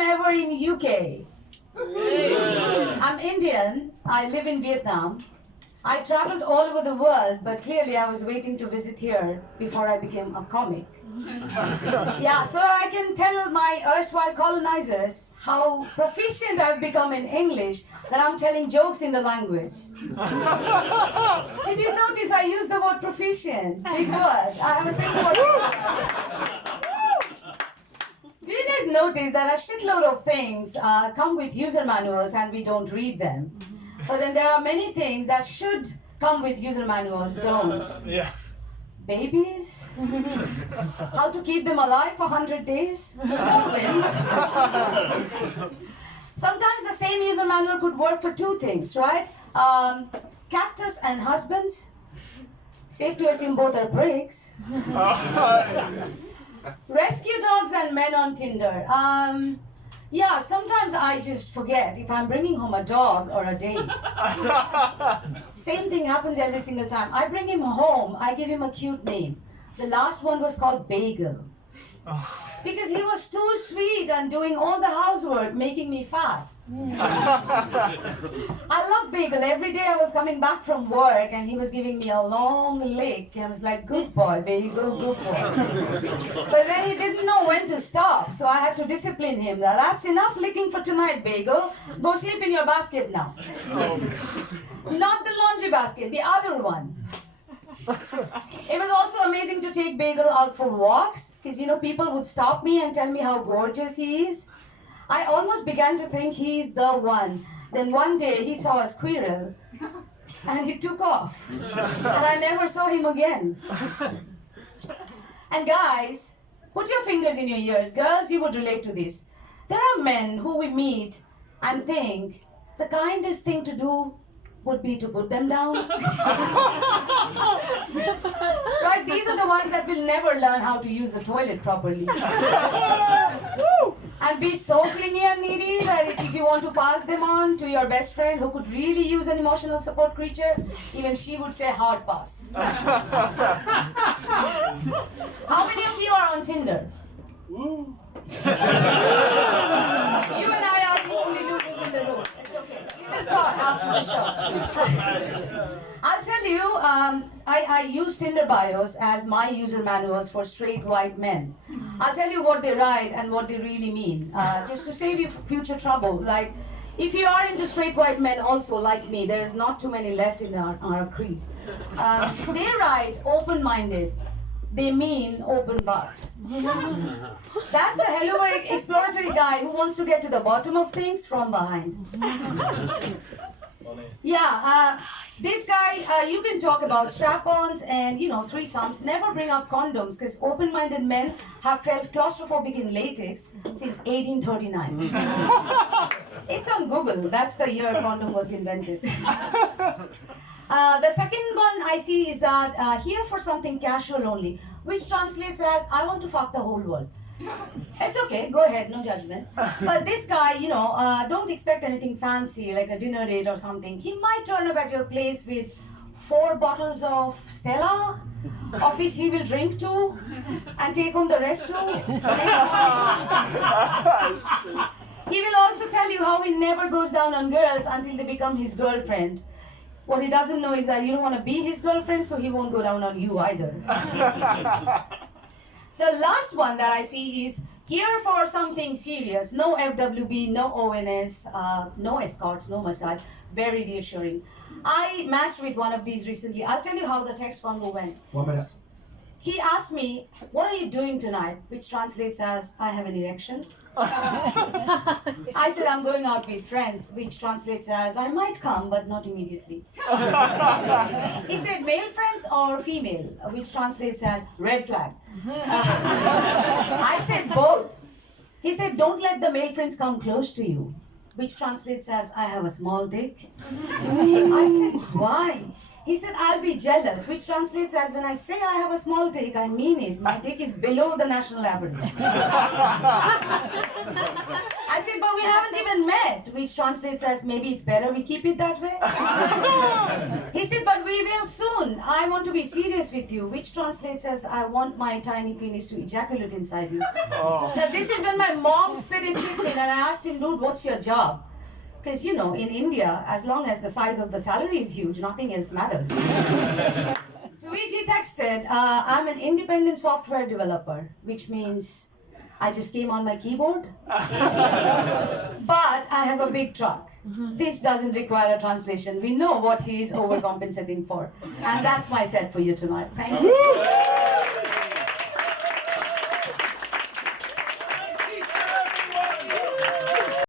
time ever in UK. I'm Indian. I live in Vietnam. I traveled all over the world, but clearly I was waiting to visit here before I became a comic. Yeah, so I can tell my erstwhile colonizers how proficient I've become in English that I'm telling jokes in the language. Did you notice I used the word proficient? Big word. I have a big word. Do you guys notice that a shitload of things come with user manuals and we don't read them? But then there are many things that should come with user manuals, don't. Yeah. Babies? How to keep them alive for 100 days? Small wins. Sometimes the same user manual could work for two things, right? Cactus and husbands. Safe to assume both are breaks. Rescue dogs and men on Tinder. Yeah, sometimes I just forget if I'm bringing home a dog or a date. Same thing happens every single time. I bring him home, I give him a cute name. The last one was called Bagel. Because he was too sweet and doing all the housework, making me fat. I love Bagel. Every day I was coming back from work and he was giving me a long lick. I was like, good boy, Bagel, good boy. But then he didn't know when to stop, so I had to discipline him. That's enough licking for tonight, Bagel. Go sleep in your basket now. Not the laundry basket, the other one. It was also amazing to take Bagel out for walks, because people would stop me and tell me how gorgeous he is. I almost began to think he's the one. Then one day he saw a squirrel and he took off. And I never saw him again. And guys, put your fingers in your ears. Girls, you would relate to this. There are men who we meet and think the kindest thing to do would be to put them down. Right? These are the ones that will never learn how to use the toilet properly. And be so clingy and needy that if you want to pass them on to your best friend who could really use an emotional support creature, even she would say hard pass. How many of you are on Tinder? You and I are the only losers in the room. It's okay. We will talk after the show. I'll tell you, I use Tinder bios as my user manuals for straight white men. I'll tell you what they write and what they really mean, just to save you future trouble. Like, if you are into straight white men also like me, there's not too many left in our creed. They write open-minded. They mean open butt. That's a hello exploratory guy who wants to get to the bottom of things from behind. Yeah, this guy, you can talk about strap-ons and, threesomes. Never bring up condoms, because open-minded men have felt claustrophobic in latex since 1839. It's on Google. That's the year condom was invented. The second one I see is that here for something casual only, which translates as I want to fuck the whole world. It's okay, go ahead, no judgment. But this guy, don't expect anything fancy like a dinner date or something. He might turn up at your place with 4 bottles of Stella, of which he will drink 2 and take home the rest too. He will also tell you how he never goes down on girls until they become his girlfriend. What he doesn't know is that you don't want to be his girlfriend, so he won't go down on you either. The last one that I see is here for something serious. No FWB, no ONS, no escorts, no massage. Very reassuring. I matched with one of these recently. I'll tell you how the text convo went. 1 minute. He asked me, what are you doing tonight? Which translates as, I have an erection. I said, I'm going out with friends, which translates as, I might come, but not immediately. He said, male friends or female, which translates as, red flag. I said, both. He said, don't let the male friends come close to you, which translates as, I have a small dick. I said, why? He said, I'll be jealous, which translates as when I say I have a small dick, I mean it. My dick is below the national average. I said, but we haven't even met, which translates as maybe it's better we keep it that way. He said, but we will soon. I want to be serious with you, which translates as I want my tiny penis to ejaculate inside you. Now, this is when my mom's spirit kicked in and I asked him, dude, what's your job? Because, you know, in India, as long as the size of the salary is huge, nothing else matters. To which he texted, I'm an independent software developer, which means I just came on my keyboard. But I have a big truck. This doesn't require a translation. We know what he is overcompensating for. And that's my set for you tonight. Thank you.